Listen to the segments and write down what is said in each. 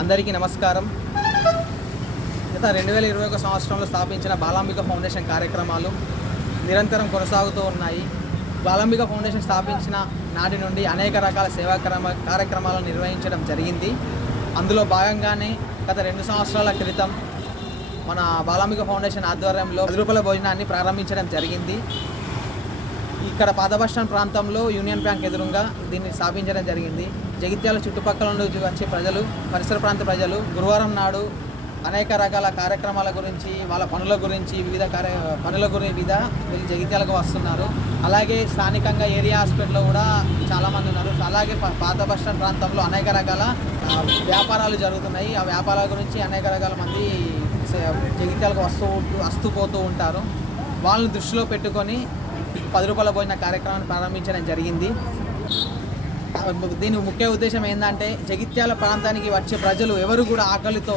అందరికీ నమస్కారం. గత 2021 సంవత్సరంలో స్థాపించిన బాలాంబిక ఫౌండేషన్ కార్యక్రమాలు నిరంతరం కొనసాగుతూ ఉన్నాయి. బాలాంబిక ఫౌండేషన్ స్థాపించిన నాటి నుండి అనేక రకాల సేవా కార్యక్రమాలను నిర్వహించడం జరిగింది. అందులో భాగంగానే గత 2 సంవత్సరాల క్రితం మన బాలాంబిక ఫౌండేషన్ ఆధ్వర్యంలో 10 రూపాయల భోజనాన్ని ప్రారంభించడం జరిగింది. ఇక్కడ పాత బస్టాండ్ ప్రాంతంలో యూనియన్ బ్యాంక్ ఎదురుగా దీన్ని స్థాపించడం జరిగింది. జగిత్యాల చుట్టుపక్కల నుండి వచ్చే ప్రజలు, పరిసర ప్రాంత ప్రజలు గురువారం నాడు అనేక రకాల కార్యక్రమాల గురించి, వాళ్ళ పనుల గురించి, వివిధ వీళ్ళు జగిత్యాలకు వస్తున్నారు. అలాగే స్థానికంగా ఏరియా హాస్పిటల్లో కూడా చాలామంది ఉన్నారు. అలాగే పాత బస్టాండ్ ప్రాంతంలో అనేక రకాల వ్యాపారాలు జరుగుతున్నాయి. ఆ వ్యాపారాల గురించి అనేక రకాల మంది జగిత్యాలకు వస్తూ పోతూ ఉంటారు. వాళ్ళని దృష్టిలో పెట్టుకొని 10 రూపాయల భోజన కార్యక్రమాన్ని ప్రారంభించడం జరిగింది. దీని ముఖ్య ఉద్దేశం ఏంటంటే జగిత్యాల ప్రాంతానికి వచ్చే ప్రజలు ఎవరు కూడా ఆకలితో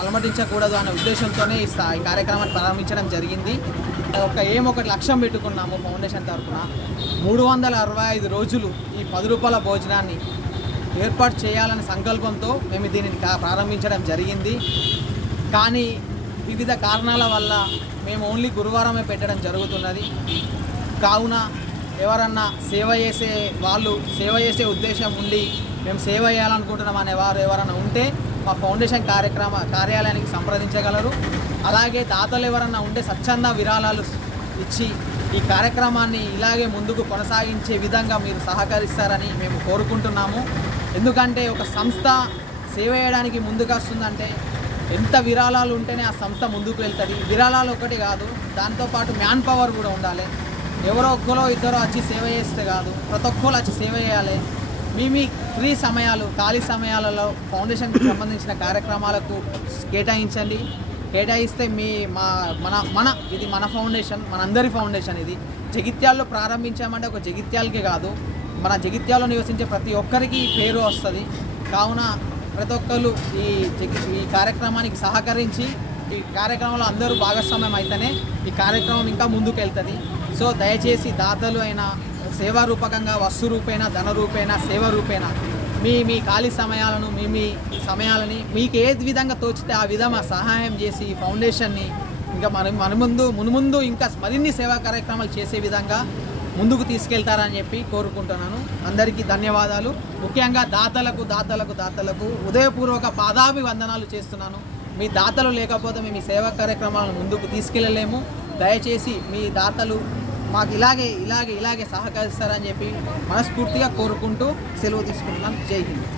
అలమటించకూడదు అనే ఉద్దేశంతోనే ఈ కార్యక్రమాన్ని ప్రారంభించడం జరిగింది. ఒకటి లక్ష్యం పెట్టుకున్నాము ఫౌండేషన్ తరఫున 365 రోజులు ఈ 10 రూపాయల భోజనాన్ని ఏర్పాటు చేయాలనే సంకల్పంతో మేము దీనిని ప్రారంభించడం జరిగింది. కానీ వివిధ కారణాల వల్ల మేము ఓన్లీ గురువారమే పెట్టడం జరుగుతున్నది. కావున ఎవరన్నా సేవ చేసే ఉద్దేశం ఉండి మేము సేవ చేయాలనుకుంటున్నాం అనే వారు ఎవరైనా ఉంటే మా ఫౌండేషన్ కార్యాలయానికి సంప్రదించగలరు. అలాగే దాతలు ఎవరన్నా ఉంటే స్వచ్ఛంద విరాళాలు ఇచ్చి ఈ కార్యక్రమాన్ని ఇలాగే ముందుకు కొనసాగించే విధంగా మీరు సహకరిస్తారని మేము కోరుకుంటున్నాము. ఎందుకంటే ఒక సంస్థ సేవ చేయడానికి ముందుకు వస్తుందంటే ఎంత విరాళాలు ఉంటేనే ఆ సంస్థ ముందుకు వెళ్తుంది. విరాళాలు ఒకటి కాదు, దాంతోపాటు మ్యాన్ పవర్ కూడా ఉండాలి. ఎవరో ఒక్కరో ఇద్దరో వచ్చి సేవ చేస్తే కాదు, ప్రతి ఒక్కరు వచ్చి సేవ చేయాలి. మీ ఫ్రీ సమయాలు, ఖాళీ సమయాలలో ఫౌండేషన్కి సంబంధించిన కార్యక్రమాలకు కేటాయిస్తే ఇది మన ఫౌండేషన్, మనందరి ఫౌండేషన్. ఇది జగిత్యాల్లో ప్రారంభించామంటే ఒక జగిత్యాలకే కాదు, మన జగిత్యాల్లో నివసించే ప్రతి ఒక్కరికి పేరు వస్తుంది. కావున ప్రతి ఒక్కరు ఈ కార్యక్రమానికి సహకరించి ఈ కార్యక్రమంలో అందరూ భాగస్వామ్యం అయితేనే ఈ కార్యక్రమం ఇంకా ముందుకు వెళ్తుంది. సో దయచేసి దాతలు అయినా సేవా రూపకంగా వస్తు రూపేణ, ధన రూపేణ, సేవ రూపేణ మీ ఖాళీ సమయాలను మీ సమయాలని మీకు ఏ విధంగా తోచితే ఆ విధంగా సహాయం చేసి ఈ ఫౌండేషన్ని ఇంకా మున్ముందు ఇంకా మరిన్ని సేవా కార్యక్రమాలు చేసే విధంగా ముందుకు తీసుకెళ్తారని చెప్పి కోరుకుంటున్నాను. అందరికీ ధన్యవాదాలు. ముఖ్యంగా దాతలకు ఉదయపూర్వక పాదాభివందనాలు చేస్తున్నాను. మీ దాతలు లేకపోతే మేము ఈ సేవా కార్యక్రమాలను ముందుకు తీసుకెళ్ళలేము. దయచేసి మీ దాతలు మాకు ఇలాగే సహకరిస్తారని చెప్పి మనస్ఫూర్తిగా కోరుకుంటూ సెలవు తీసుకుంటున్నాను. జై హింద్.